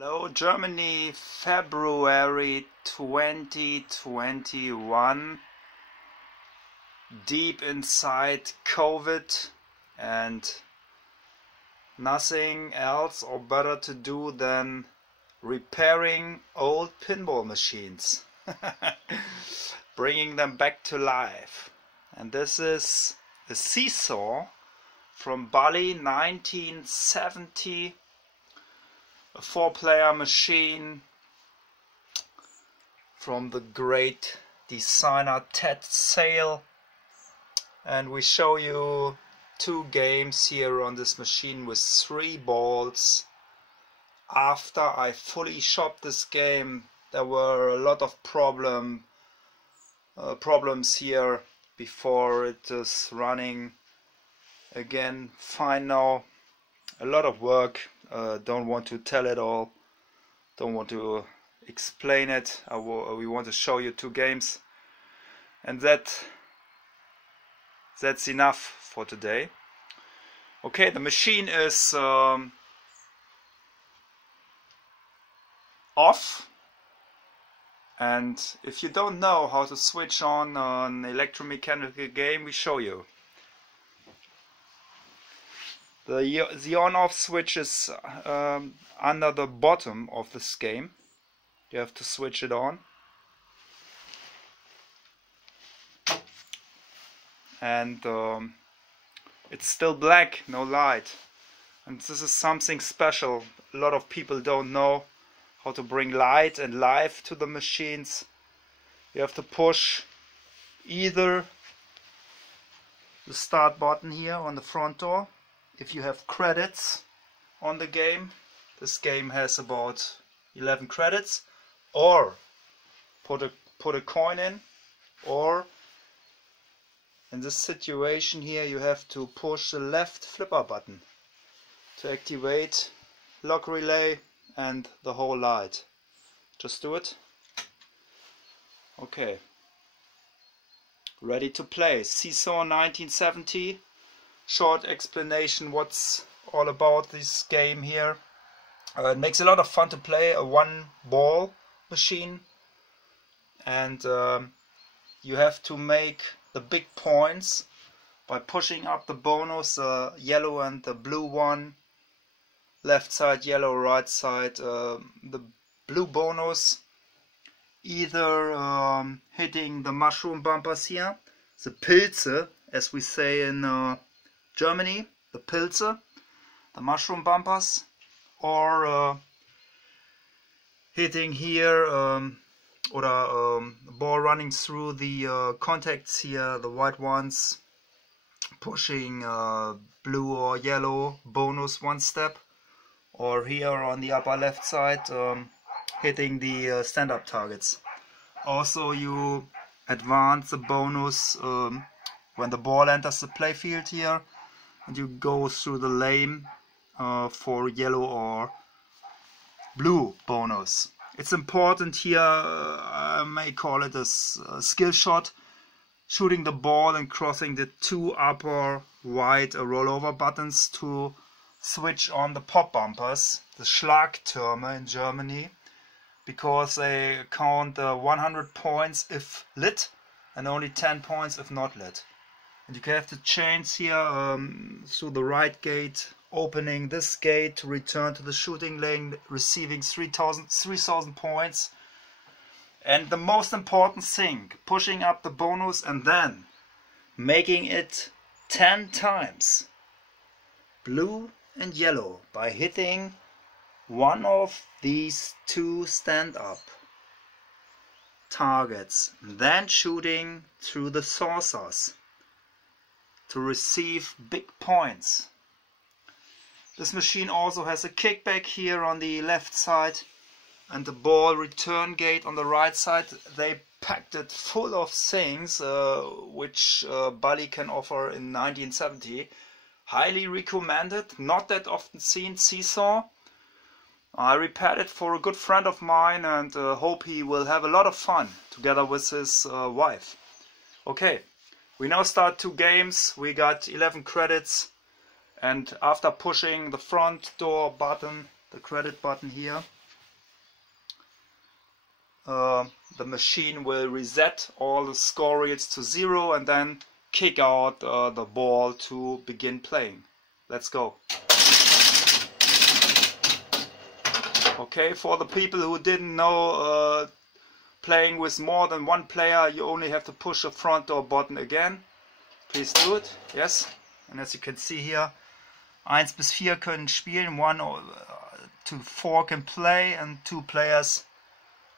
Hello Germany, February 2021, deep inside COVID and nothing else or better to do than repairing old pinball machines, bringing them back to life. And this is a Seesaw from Bali, 1970. A 4-player machine from the great designer Ted Sale, and we show you 2 games here on this machine with 3 balls. After I fully shopped this game, there were a lot of problems here before it is running again fine now. A lot of work. Don't want to tell it all, don't want to explain it. We want to show you 2 games, and that's enough for today. Okay, the machine is off, and if you don't know how to switch on an electromechanical game, we show you. The on-off switch is under the bottom of this game. You have to switch it on. And it's still black, no light. And this is something special. A lot of people don't know how to bring light and life to the machines. You have to push either the start button here on the front door. If you have credits on the game, this game has about 11 credits, or put a coin in, or in this situation here you have to push the left flipper button to activate lock relay and the whole light. Just do it. Okay, ready to play. Seesaw 1970. Short explanation what's all about this game here. It makes a lot of fun to play, a 1-ball machine, and you have to make the big points by pushing up the bonus, yellow and the blue one, left side yellow, right side the blue bonus, either hitting the mushroom bumpers here, the Pilze as we say in Germany, the Pilze, the mushroom bumpers, or hitting here ball running through the contacts here, the white ones, pushing blue or yellow bonus 1 step, or here on the upper left side hitting the stand-up targets. Also you advance the bonus when the ball enters the playfield here, and you go through the lane for yellow or blue bonus. It's important here, I may call it a skill shot, shooting the ball and crossing the 2 upper white rollover buttons to switch on the pop bumpers, the Schlagtürme in Germany, because they count 100 points if lit and only 10 points if not lit. And you have to change here through the right gate, opening this gate to return to the shooting lane, receiving 3000 points. And the most important thing, pushing up the bonus and then making it 10 times blue and yellow by hitting one of these 2 stand-up targets, and then shooting through the saucers to receive big points. This machine also has a kickback here on the left side and the ball return gate on the right side. They packed it full of things which Bali can offer in 1970. Highly recommended, not that often seen Seesaw. I repaired it for a good friend of mine and hope he will have a lot of fun together with his wife. Okay, we now start 2 games. We got 11 credits, and after pushing the front door button, the credit button here, the machine will reset all the score reels to 0 and then kick out the ball to begin playing. Let's go. Okay, for the people who didn't know, playing with more than one player, you only have to push the front door button again. Please do it. Yes. And as you can see here, 1 bis 4 können spielen, 1 to 4 can play, and 2 players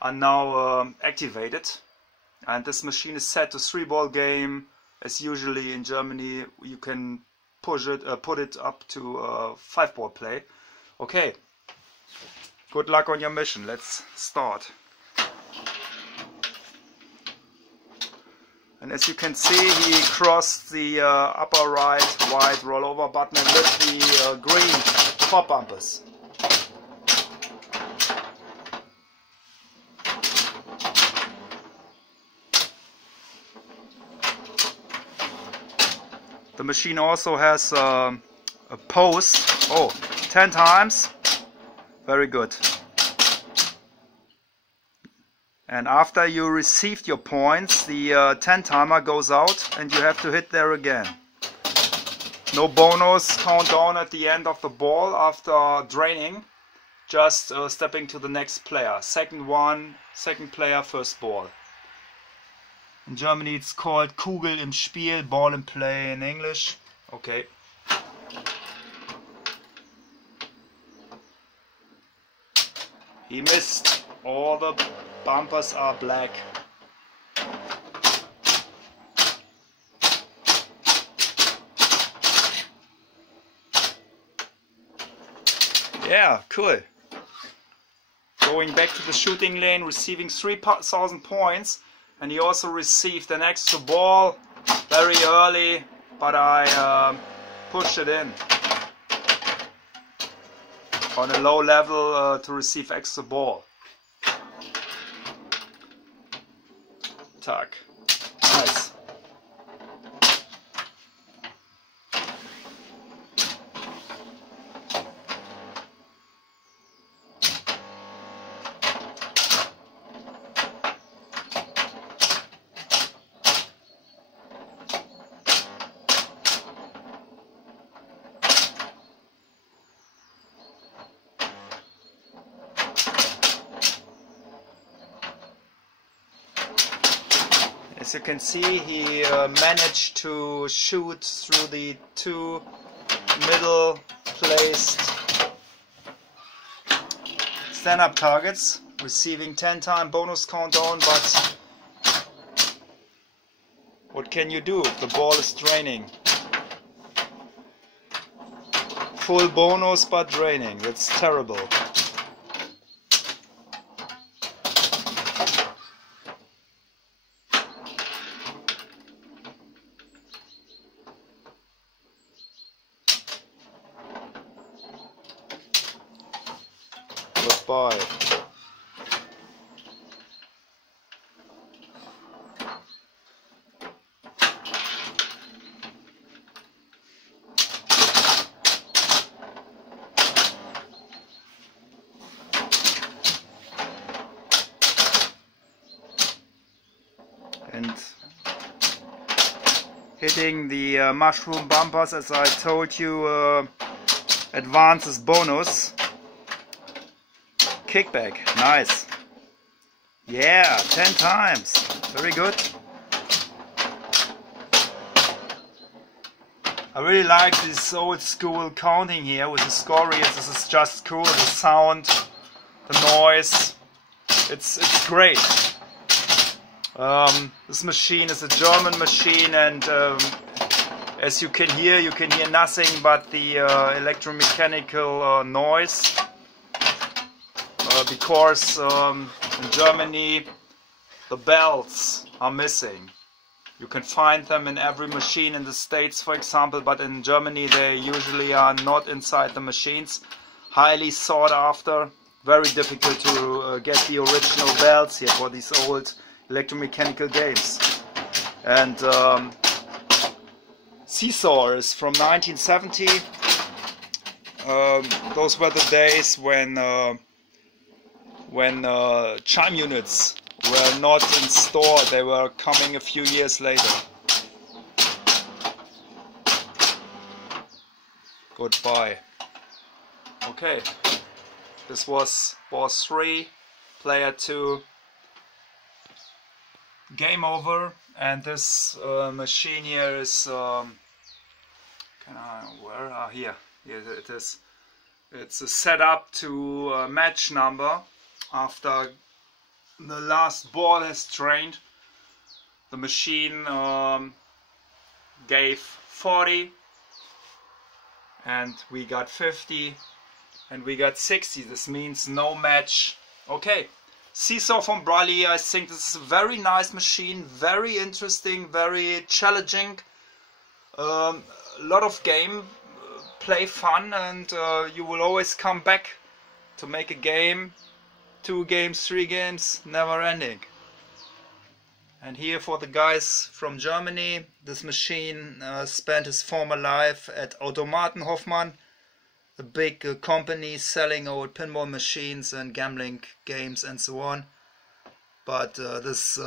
are now activated. And this machine is set to 3-ball game. As usually in Germany, you can put it up to 5-ball play. Okay. Good luck on your mission. Let's start. And as you can see, he crossed the upper right white rollover button and lit the green top bumpers. The machine also has a post. Oh, 10 times. Very good. And after you received your points, the 10 timer goes out and you have to hit there again. No bonus countdown at the end of the ball after draining. Just stepping to the next player. Second player, first ball. In Germany it's called Kugel im Spiel, ball in play in English. Okay. He missed. All the bumpers are black. Yeah, cool. Going back to the shooting lane, receiving 3,000 points. And he also received an extra ball very early, but I pushed it in on a low level to receive extra ball. Tack. Nice. As you can see, he managed to shoot through the 2 middle placed stand-up targets, receiving 10-time bonus countdown, but what can you do if the ball is draining? Full bonus but draining, that's terrible. Goodbye. And hitting the mushroom bumpers, as I told you, advances bonus. Kickback, nice. Yeah, 10 times. Very good. I really like this old school counting here with the score reels. This is just cool. The sound, the noise. It's great. This machine is a German machine, and as you can hear nothing but the electromechanical noise. Because in Germany the bells are missing. You can find them in every machine in the States, for example, but in Germany they usually are not inside the machines. Highly sought after, very difficult to get the original bells here for these old electromechanical games. And Seesaw is from 1970. Those were the days when when chime units were not in store, they were coming a few years later. Goodbye. Okay, this was boss 3, player 2, game over. And this machine here is here it is. It's a setup to a match number. After the last ball has drained, the machine gave 40, and we got 50, and we got 60. This means no match. Okay, Saw from Bally. I think this is a very nice machine, very interesting, very challenging. A lot of game play fun, and you will always come back to make a game, 2 games, 3 games, never ending. And here for the guys from Germany, this machine spent his former life at Automaten Hoffmann, a big company selling old pinball machines and gambling games and so on. But this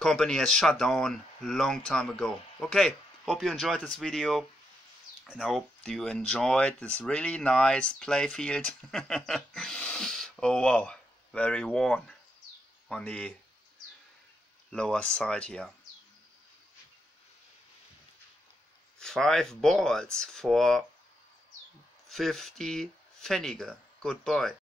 company has shut down a long time ago. Okay, hope you enjoyed this video, and I hope you enjoyed this really nice playfield. Oh wow, very worn on the lower side here. 5 balls for 50 Pfennige. Goodbye.